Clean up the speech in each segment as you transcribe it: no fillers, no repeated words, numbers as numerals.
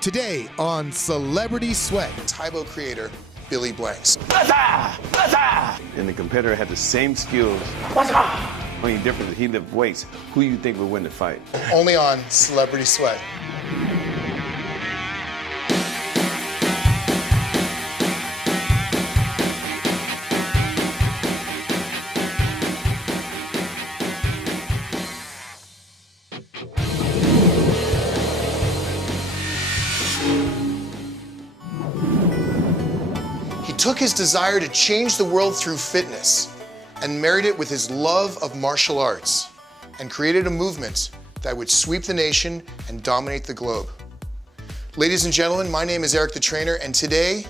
Today on Celebrity Sweat, Tae Bo creator Billy Blanks. And the competitor had the same skills. Only difference is he lifted weights. Who you think would win the fight? Only on Celebrity Sweat. He took his desire to change the world through fitness and married it with his love of martial arts and created a movement that would sweep the nation and dominate the globe. Ladies and gentlemen, my name is Eric the Trainer, and today,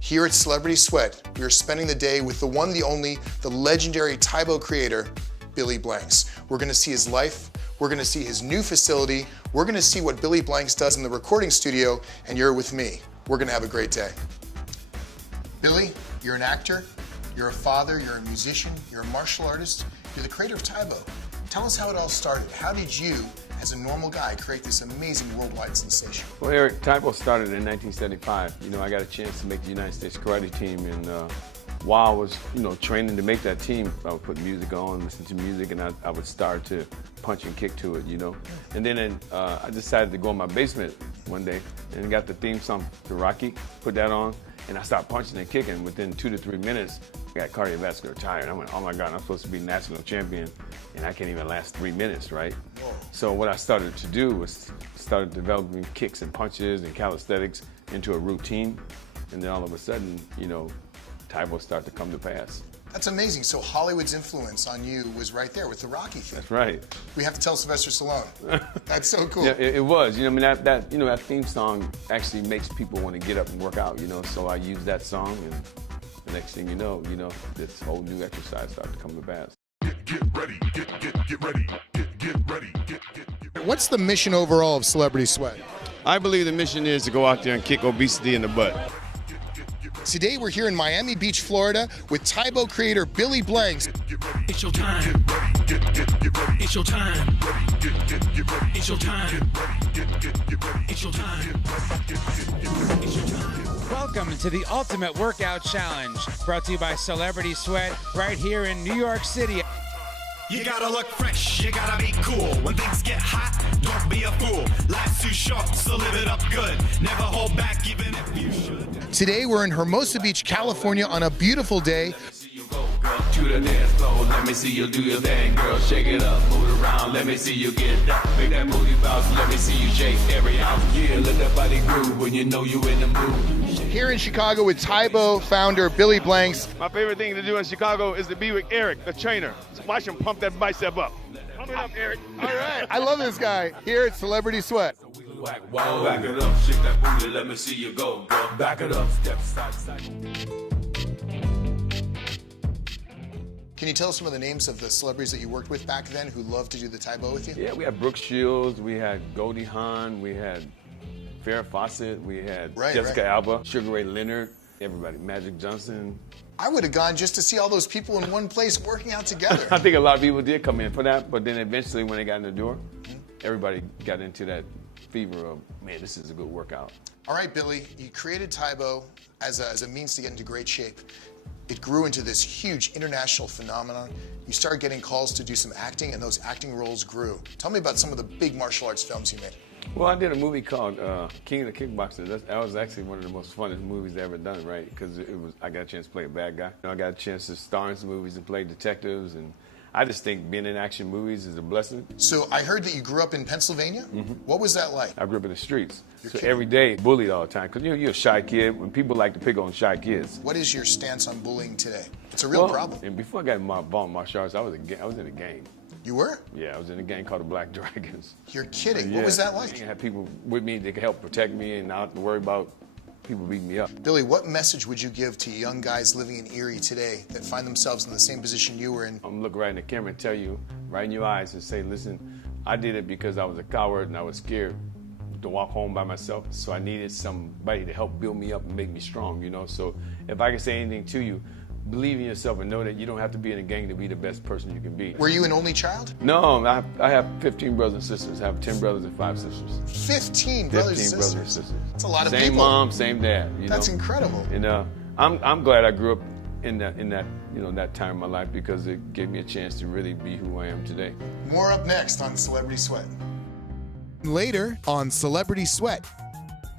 here at Celebrity Sweat, we are spending the day with the one, the only, the legendary Tae Bo creator, Billy Blanks. We're gonna see his life, we're gonna see his new facility, we're gonna see what Billy Blanks does in the recording studio, and you're with me. We're gonna have a great day. Billy, you're an actor, you're a father, you're a musician, you're a martial artist, you're the creator of Tae Bo. Tell us how it all started. How did you, as a normal guy, create this amazing worldwide sensation? Well, Eric, Tae Bo started in 1975. You know, I got a chance to make the United States karate team, and while I was, training to make that team, I would put music on, listen to music, and I would start to punch and kick to it, And then I decided to go in my basement one day and got the theme song to Rocky, put that on, and I started punching and kicking. Within 2 to 3 minutes, I got cardiovascular tired. I went, oh my God, I'm supposed to be national champion, and I can't even last 3 minutes, right? Whoa. So what I started to do was started developing kicks and punches and calisthenics into a routine, and then all of a sudden, Tae Bo started to come to pass. That's amazing. So Hollywood's influence on you was right there with the Rocky thing. That's right. We have to tell Sylvester Stallone. That's so cool. Yeah, it was. That theme song actually makes people want to get up and work out. So I used that song, and the next thing you know, this whole new exercise started to come to pass. Get ready, get ready, get ready. What's the mission overall of Celebrity Sweat? I believe the mission is to go out there and kick obesity in the butt. Today we're here in Miami Beach, Florida with Tae Bo creator Billy Blanks. It's your time. It's your time. It's your time. It's your time. It's your time. Welcome to the Ultimate Workout Challenge, brought to you by Celebrity Sweat, right here in New York City. You gotta look fresh, you gotta be cool. When things get hot, don't be a fool. Life's too short, so live it up good. Never hold back, even if you should. Today we're in Hermosa Beach, California on a beautiful day. To the dance floor, let me see you do your thing, girl. Shake it up, move it around, let me see you get down. Make that booty bounce, let me see you shake every ounce. Yeah, let that body groove when you know you in the mood. Here in Chicago with Tae Bo founder Billy Blanks. My favorite thing to do in Chicago is to be with Eric, the trainer. Watch him pump that bicep up. Pump it up, Eric. All right. I love this guy. Here at Celebrity Sweat. Whoa. Back it up, shake that booty, let me see you go, girl. Back it up, step side, side. Can you tell us some of the names of the celebrities that you worked with back then who loved to do the Tae Bo with you? Yeah, we had Brooke Shields, we had Goldie Hawn, we had Farrah Fawcett, we had Jessica Alba, Sugar Ray Leonard, everybody, Magic Johnson. I would have gone just to see all those people in one place working out together. I think a lot of people did come in for that, but then eventually when they got in the door, everybody got into that fever of, man, this is a good workout. All right, Billy, you created Tae Bo as a means to get into great shape. It grew into this huge international phenomenon. You started getting calls to do some acting, and those acting roles grew. Tell me about some of the big martial arts films you made. Well, I did a movie called King of the Kickboxer. That was actually one of the most funnest movies I ever done, right? Because I got a chance to play a bad guy. I got a chance to star in some movies and play detectives, and I just think being in action movies is a blessing. So I heard that you grew up in Pennsylvania? What was that like? I grew up in the streets. You're so kidding. Every day, bullied all the time. Because you're a shy kid. When people like to pick on shy kids. What is your stance on bullying today? It's a real problem. And before I got involved in martial arts, I was in a gang. You were? Yeah, I was in a gang called the Black Dragons. You're kidding. Yeah. What was that like? I had people with me that could help protect me and not have to worry about people beating me up. Billy, what message would you give to young guys living in Erie today that find themselves in the same position you were in? I'm gonna look right in the camera and tell you, right in your eyes, and say, listen, I did it because I was a coward and I was scared to walk home by myself. So I needed somebody to help build me up and make me strong, So if I can say anything to you, believe in yourself and know that you don't have to be in a gang to be the best person you can be. Were you an only child? No, I have 15 brothers and sisters. I have 10 brothers and 5 sisters. 15 brothers and 15 sisters. brothers and sisters. That's a lot of same people. Same mom, same dad. That's incredible. And I'm glad I grew up in that that time of my life, because it gave me a chance to really be who I am today. More up next on Celebrity Sweat. Later on Celebrity Sweat.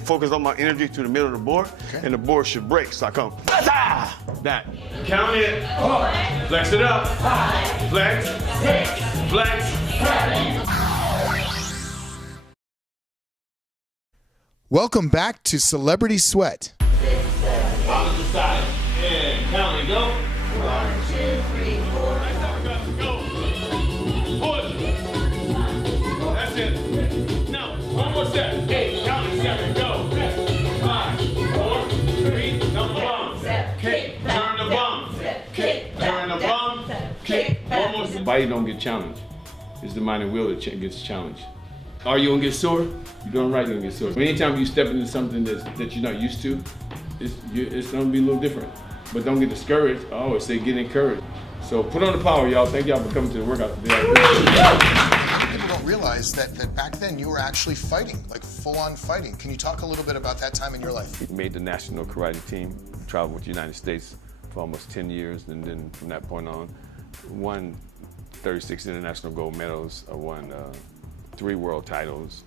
Focus on my energy to the middle of the board, and the board should break. So I come, that. Count it. Flex it up. Flex. Flex. Welcome back to Celebrity Sweat. Opposite side. And count it. Go. 1, 2, 3, 4. Go. Push. That's it. Now, one more step. 8. Count it. 7. Go. 5, 4, 3. Number bum. Kick. Turn the bum. Kick. Turn the bum. Kick. One more step. The body don't get challenged. It's the mind and will that gets challenged. Are you gonna get sore? You're doing right, you're gonna get sore. Anytime you step into something that you're not used to, it's gonna be a little different. But don't get discouraged. I always say get encouraged. So put on the power, y'all. Thank y'all for coming to the workout today. People don't realize that back then you were actually fighting, like full-on fighting. Can you talk a little bit about that time in your life? Made the national karate team, traveled with the United States for almost 10 years, and then from that point on, won 36 international gold medals, won 3 world titles.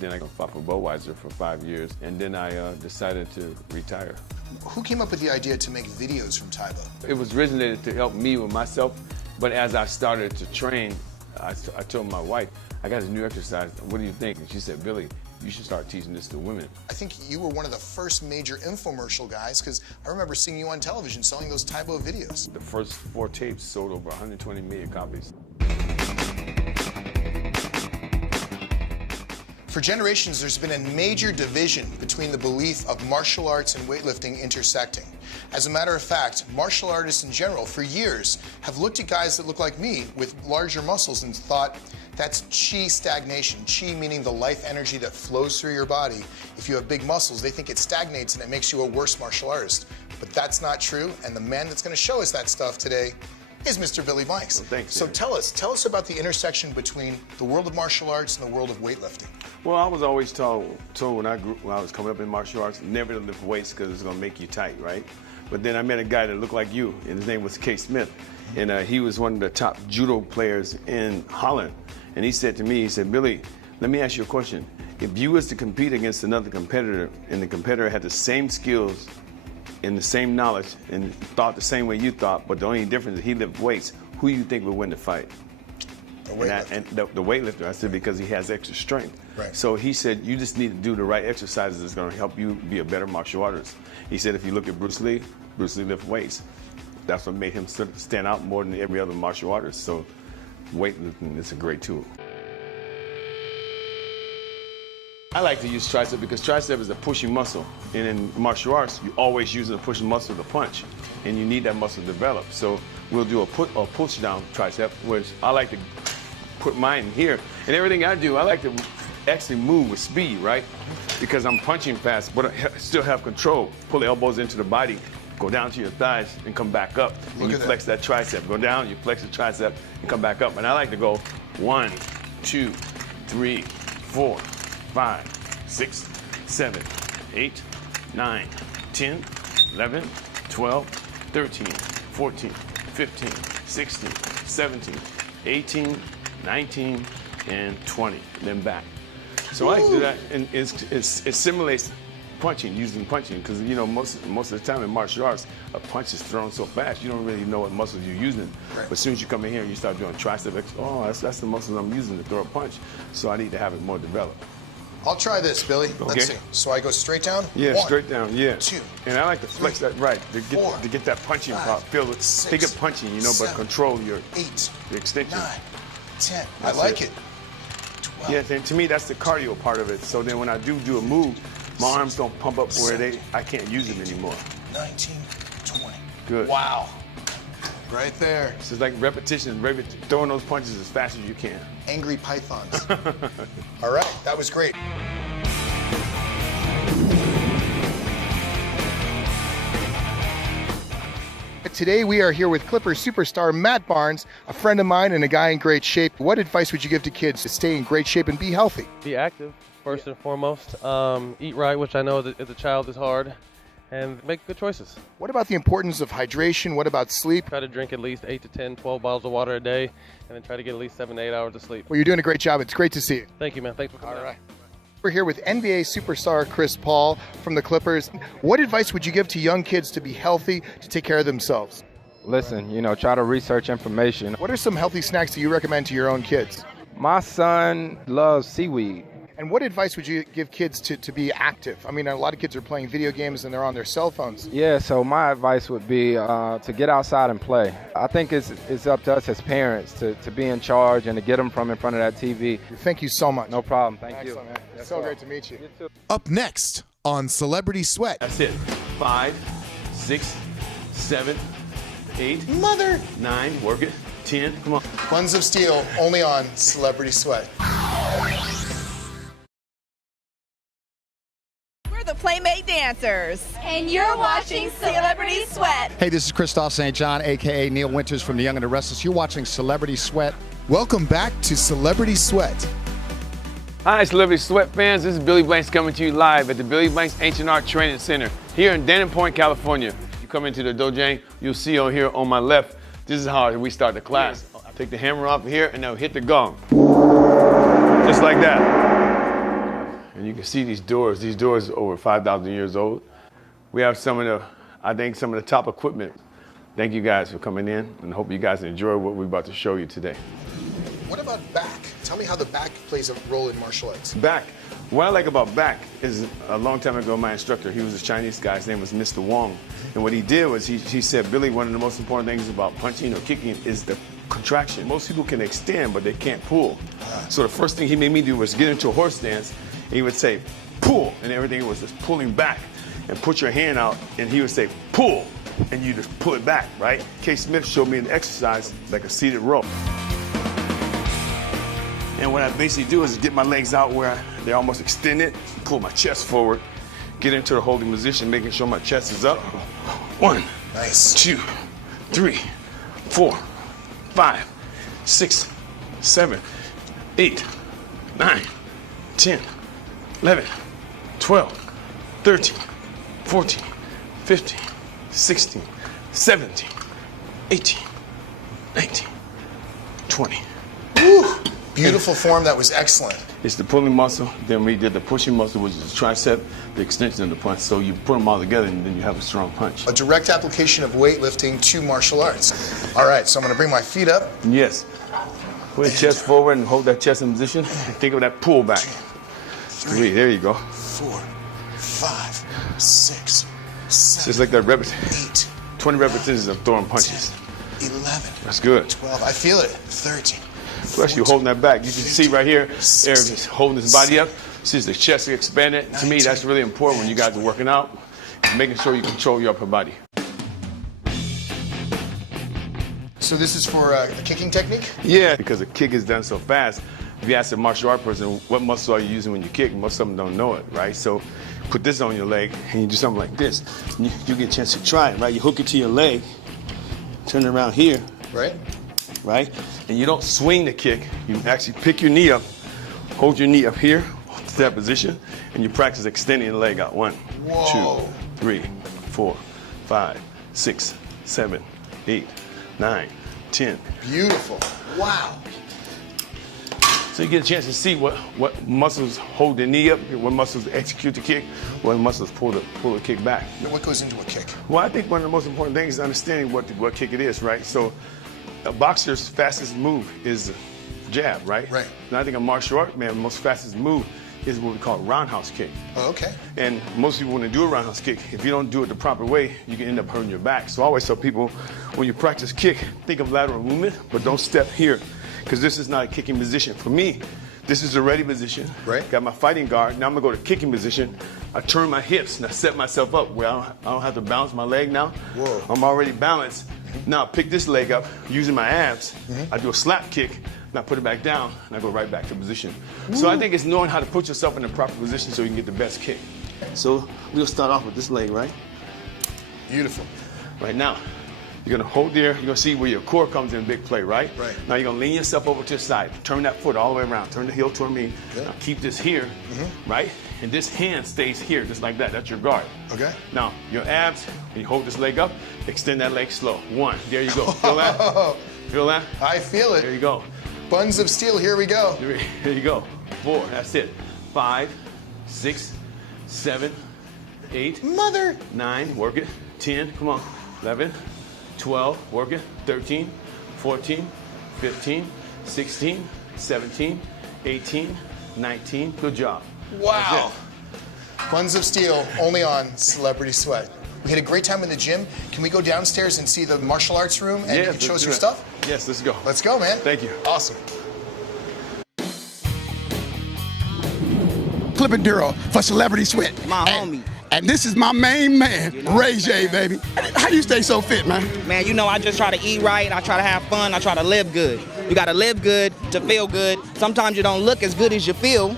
Then I fought for Budweiser for 5 years, and then I decided to retire. Who came up with the idea to make videos from Tae Bo? It was originated to help me with myself, but as I started to train, I told my wife, I got this new exercise, what do you think? And she said, Billy, you should start teaching this to women. I think you were one of the first major infomercial guys, because I remember seeing you on television selling those Tae Bo videos. The first 4 tapes sold over 120 million copies. For generations, there's been a major division between the belief of martial arts and weightlifting intersecting. As a matter of fact, martial artists in general, for years, have looked at guys that look like me with larger muscles and thought that's chi stagnation. Chi meaning the life energy that flows through your body. If you have big muscles, they think it stagnates and it makes you a worse martial artist. But that's not true, and the man that's going to show us that stuff today is Mr. Billy Blanks. Well, thanks, so man. tell us about the intersection between the world of martial arts and the world of weightlifting. Well, I was always told when I was coming up in martial arts, never to lift weights because it's going to make you tight, right? But then I met a guy that looked like you, and his name was K. Smith, and he was one of the top judo players in Holland. And he said to me, he said, Billy, let me ask you a question. If you was to compete against another competitor, and the competitor had the same skills and the same knowledge and thought the same way you thought, but the only difference is he lifted weights, who do you think would win the fight? The weightlifter. And the weightlifter, I said, because he has extra strength. Right. So he said, you just need to do the right exercises that's going to help you be a better martial artist. He said, if you look at Bruce Lee lifted weights. That's what made him stand out more than every other martial artist. So weightlifting is a great tool. I like to use tricep because tricep is a pushing muscle. And in martial arts, you're always using a pushing muscle to punch. And you need that muscle to develop. So we'll do a push down tricep, which I like to put mine in here. And everything I do, I like to actually move with speed, right? Because I'm punching fast, but I still have control. Pull the elbows into the body, go down to your thighs, and come back up. And you flex that tricep. Go down, you flex the tricep, and come back up. And I like to go 1, 2, 3, 4, 5, 6, 7, 8, 9, 10, 11, 12, 13, 14, 15, 16, 17, 18, 19, and 20, then back. So I like to do that, and it simulates punching, using punching, because you know most of the time in martial arts, a punch is thrown so fast you don't really know what muscles you're using. Right. But as soon as you come in here and you start doing tricep, oh, that's the muscles I'm using to throw a punch. So I need to have it more developed. I'll try this, Billy. Okay. Let's see. So I go straight down? Yeah, 1, straight down, yeah. 2, and I like to flex 3, that right, to get that 5, punching power. Feel it. 6, Think of punching, you know, 7, but control your 8, extension. 9, 10. That's I like it. 12. Yeah, and to me, that's the cardio part of it. So then when I do a move, my arms don't pump up where I can't use them anymore. 19, 20. Good. Wow. Right there. So it's like repetition, throwing those punches as fast as you can. Angry pythons. All right, that was great. Today we are here with Clippers superstar Matt Barnes, a friend of mine and a guy in great shape. What advice would you give to kids to stay in great shape and be healthy? Be active, first and foremost. Eat right, which I know as a child is hard, and make good choices. What about the importance of hydration? What about sleep? Try to drink at least 8 to 10, 12 bottles of water a day, and then try to get at least 7 to 8 hours of sleep. Well, you're doing a great job. It's great to see you. Thank you, man. Thanks for coming. All right. We're here with NBA superstar Chris Paul from the Clippers. What advice would you give to young kids to be healthy, to take care of themselves? Listen, try to research information. What are some healthy snacks that you recommend to your own kids? My son loves seaweed. And what advice would you give kids to be active? I mean, a lot of kids are playing video games and they're on their cell phones. Yeah, so my advice would be to get outside and play. I think it's up to us as parents to be in charge and to get them from in front of that TV. Thank you so much. No problem. Thank Excellent, you. Man. It's so great to meet you. You too. Up next on Celebrity Sweat. That's it. 5, 6, 7, 8, Mother! 9, work it. 10, come on. Buns of Steel, only on Celebrity Sweat. We're the Playmate Dancers. And you're watching Celebrity Sweat. Hey, this is Christoph St. John, a.k.a. Neil Winters from The Young and the Restless. You're watching Celebrity Sweat. Welcome back to Celebrity Sweat. Hi, Celebrity Sweat fans. This is Billy Blanks coming to you live at the Billy Blanks Ancient Art Training Center here in Denham Point, California. If you come into the dojo, you'll see on here on my left, this is how we start the class. I take the hammer off here and I'll hit the gong. Just like that. And you can see these doors. These doors are over 5,000 years old. We have some of the top equipment. Thank you guys for coming in, and I hope you guys enjoy what we're about to show you today. What about back? Tell me how the back plays a role in martial arts. Back. What I like about back is a long time ago, my instructor, he was a Chinese guy, his name was Mr. Wong. And what he did was he said, Billy, one of the most important things about punching or kicking is the contraction. Most people can extend, but they can't pull. So the first thing he made me do was get into a horse stance, and he would say, pull, and everything was just pulling back. And put your hand out, and he would say, pull, and you just pull it back, right? K. Smith showed me an exercise like a seated row. And what I basically do is get my legs out where they're almost extended, pull my chest forward, get into the holding position, making sure my chest is up. 1, nice. 2, 3, 4, 5, 6, 7, 8, 9, 10, 11, 12, 13, 14, 15, 16, 17, 18, 19, 20. Woo! Beautiful form, that was excellent. It's the pulling muscle, then we did the pushing muscle, which is the tricep, the extension of the punch. So you put them all together and then you have a strong punch. A direct application of weightlifting to martial arts. All right, so I'm gonna bring my feet up. Yes. Put your chest forward and hold that chest in position. And think of that pull back. 3, there you go. 4, 5, 6, 7, Just like that repetition. 8, 20 repetitions of throwing punches. 10, 11. That's good. 12, I feel it. 13. Plus you're holding that back. You can see right here, Eric is holding his body up. See the chest expanded. To me, that's really important when you guys are working out. Making sure you control your upper body. So this is for a kicking technique? Yeah, because the kick is done so fast. If you ask a martial art person, what muscle are you using when you kick? Most of them don't know it, right? So put this on your leg and you do something like this. You get a chance to try it, right? You hook it to your leg, turn it around here. Right. Right? And you don't swing the kick. You actually pick your knee up, hold your knee up here to that position, and you practice extending the leg out. 1, 2, 3, 4, 5, 6, 7, 8, 9, 10. Beautiful. Wow. So you get a chance to see what muscles hold the knee up, what muscles execute the kick, what muscles pull the kick back. Now, what goes into a kick? Well, I think one of the most important things is understanding what kick it is, right? So a boxer's fastest move is jab, right? Right. And I think a martial art man, most fastest move is what we call a roundhouse kick. Oh, okay. And most people, when they do a roundhouse kick, if you don't do it the proper way, you can end up hurting your back. So I always tell people, when you practice kick, think of lateral movement, but don't step here, because this is not a kicking position. For me, this is a ready position. Right. Got my fighting guard. Now I'm gonna go to kicking position. I turn my hips and I set myself up where I don't have to balance my leg now. Whoa. I'm already balanced. Now I pick this leg up using my abs. I do a slap kick, and I put it back down, and I go right back to position. So I think it's knowing how to put yourself in the proper position so you can get the best kick. So we'll start off with this leg, right? Beautiful. Right now, You're gonna hold there. You're gonna see where your core comes in big play, right? Right. Now you're gonna lean yourself over to the side. Turn that foot all the way around. Turn the heel toward me. Okay. Now keep this here, right? And this hand stays here, just like that. That's your guard. Okay. Now, your abs, and you hold this leg up, extend that leg slow. 1, there you go. Feel that? Feel that? I feel it. There you go. Buns of steel, here we go. 3, there you go. 4, that's it. 5, 6, 7, 8. Mother. 9, work it. 10, come on. 11, 12, work it. 13, 14, 15, 16, 17, 18, 19. Good job. Wow. Buns of Steel, only on Celebrity Sweat. We had a great time in the gym. Can we go downstairs and see the martial arts room and you can show us your stuff? Yes, let's go. Let's go, man. Thank you. Awesome. Clip Enduro for Celebrity Sweat. My homie. And this is my main man, Ray J, baby. How do you stay so fit, man? Man, you know, I just try to eat right. I try to have fun. I try to live good. You got to live good to feel good. Sometimes you don't look as good as you feel,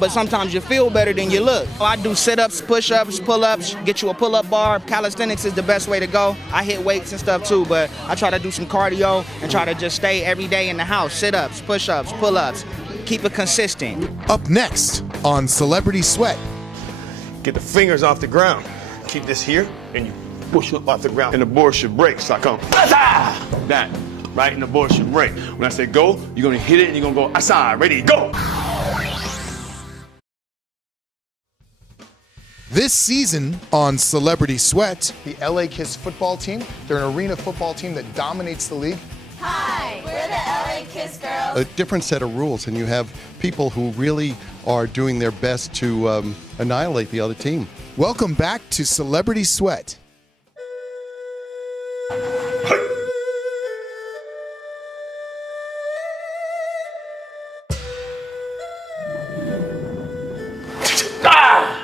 but sometimes you feel better than you look. I do sit-ups, push-ups, pull-ups, get you a pull-up bar. Calisthenics is the best way to go. I hit weights and stuff too, but I try to do some cardio and try to just stay every day in the house. Sit-ups, push-ups, pull-ups. Keep it consistent. Up next on Celebrity Sweat. Get the fingers off the ground. Keep this here, and you push up off the ground. And the board should break. So I come, that, right? And the board should break. When I say go, you're gonna hit it, and you're gonna go, asa, ready, go. This season on Celebrity Sweat, the LA Kiss football team, they're an arena football team that dominates the league. Hi, we're the LA Kiss Girls. A different set of rules, and you have people who really are doing their best to annihilate the other team. Welcome back to Celebrity Sweat.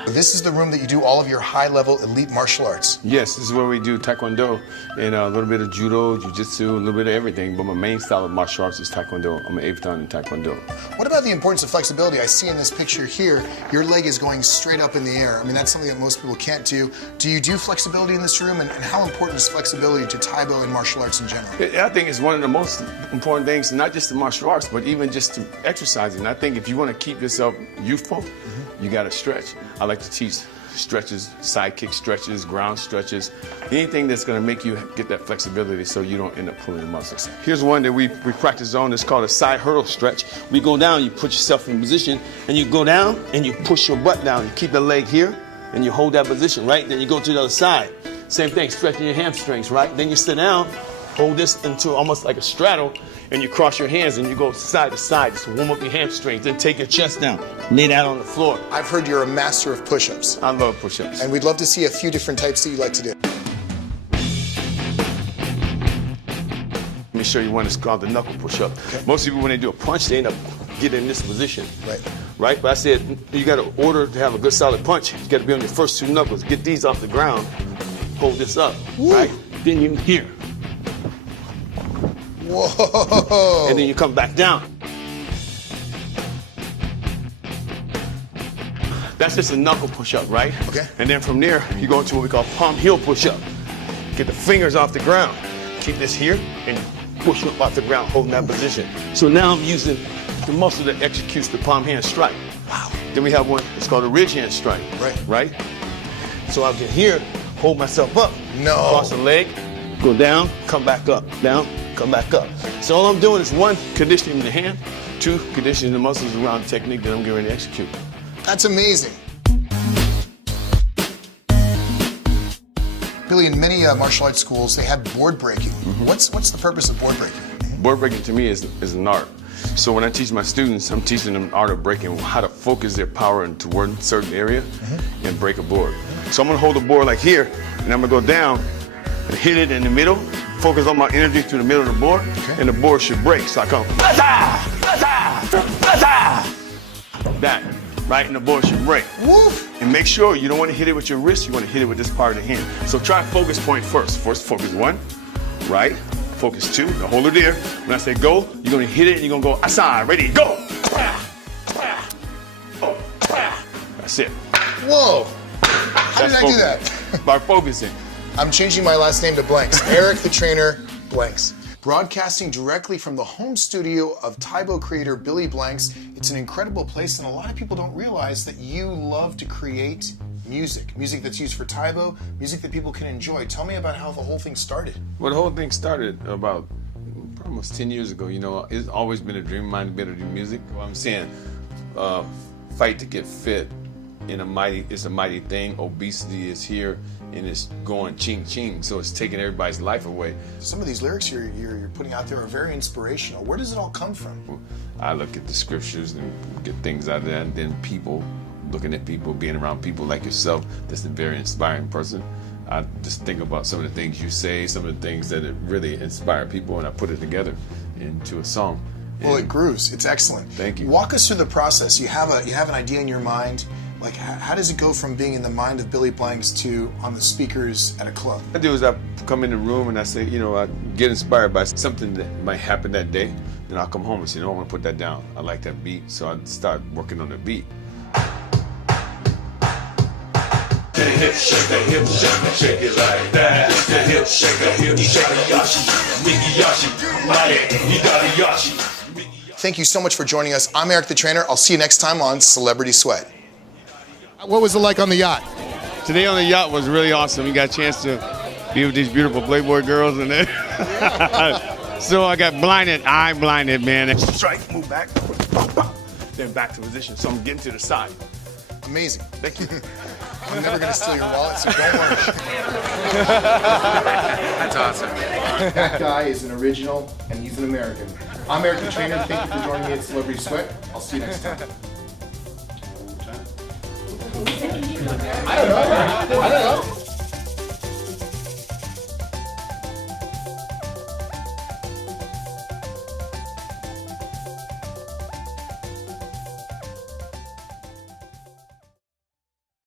This is the room that you do all of your high-level elite martial arts. Yes, this is where we do Taekwondo and a little bit of Judo, Jiu-Jitsu, a little bit of everything. But my main style of martial arts is Taekwondo. I'm an 8th dan in Taekwondo. What about the importance of flexibility? I see in this picture here, your leg is going straight up in the air. I mean, that's something that most people can't do. Do you do flexibility in this room? And how important is flexibility to Tae Bo and martial arts in general? I think it's one of the most important things, not just the martial arts, but even just to exercising. I think if you want to keep yourself youthful, you got to stretch. I like to teach stretches, side kick stretches, ground stretches, anything that's going to make you get that flexibility so you don't end up pulling the muscles. Here's one that we practice on. It's called a side hurdle stretch. We go down, you put yourself in position, and you go down and you push your butt down. You keep the leg here and you hold that position, right? Then you go to the other side. Same thing, stretching your hamstrings, right? Then you sit down, hold this into almost like a straddle, and you cross your hands and you go side to side. Just warm up your hamstrings, then take your chest down. Lay that on the floor. I've heard you're a master of push-ups. I love push-ups. And we'd love to see a few different types that you like to do. Let me show you one that's called the knuckle push-up. Okay. Most people, when they do a punch, they end up getting in this position. Right? But I said, you got to order to have a good solid punch. You got to be on your first 2 knuckles. Get these off the ground. Hold this up, right? Then you here. Whoa! And then you come back down. That's just a knuckle push-up, right? Okay. And then from there, you go into what we call palm heel push-up. Get the fingers off the ground. Keep this here and push up off the ground, holding that position. So now I'm using the muscle that executes the palm hand strike. Wow. Then we have one, it's called a ridge hand strike. Right? So I get here, hold myself up. No. Cross the leg, go down, come back up. Down, come back up. So all I'm doing is 1, conditioning the hand, 2, conditioning the muscles around the technique that I'm getting ready to execute. That's amazing. Billy, in many martial arts schools, they have board breaking. What's the purpose of board breaking? Board breaking to me is an art. So when I teach my students, I'm teaching them the art of breaking, how to focus their power into one certain area and break a board. So I'm gonna hold the board like here, and I'm gonna go down and hit it in the middle, focus on my energy through the middle of the board, and the board should break. So I come, that, right? And the board should break. Woof. And make sure you don't want to hit it with your wrist, you want to hit it with this part of the hand. So try focus point first. First focus 1, right? Focus 2, now hold it there. When I say go, you're gonna hit it and you're gonna go, asa, ready, go! That's it. Whoa! How did I do that? By focusing. I'm changing my last name to Blanks. Eric the Trainer Blanks. Broadcasting directly from the home studio of Tae Bo creator Billy Blanks. It's an incredible place, and a lot of people don't realize that you love to create music that's used for Tae Bo, music that people can enjoy. Tell me about how the whole thing started. Well, the whole thing started about almost 10 years ago. You know, it's always been a dream of mine to be able to do music. Well, I'm saying, fight to get fit it's a mighty thing. Obesity is here and it's going ching ching, so it's taking everybody's life away. Some of these lyrics you're putting out there are very inspirational. Where does it all come from? I look at the scriptures and get things out of that, and then people, looking at people, being around people like yourself, that's a very inspiring person. I just think about some of the things you say, some of the things that really inspire people, and I put it together into a song. Well, it grooves. It's excellent. Thank you. Walk us through the process. You have an idea in your mind. Like, how does it go from being in the mind of Billy Blanks to on the speakers at a club? What I do is I come in the room and I say, you know, I get inspired by something that might happen that day. Then I'll come home and say, no, I want to put that down. I like that beat, so I start working on the beat. The hip shake, shake it like that. The hip shake, Yashi, Miki Yashi, Maya, you got a Yashi. Thank you so much for joining us. I'm Eric the Trainer. I'll see you next time on Celebrity Sweat. What was it like on the yacht? Today on the yacht was really awesome. You got a chance to be with these beautiful Playboy girls and then so I got blinded. I'm blinded, man. Strike, move back, then back to position. So I'm getting to the side. Amazing. Thank you. I'm never going to steal your wallet, so don't worry. That's awesome. That guy is an original, and he's an American. I'm Eric the Trainer. Thank you for joining me at Celebrity Sweat. I'll see you next time. I don't know.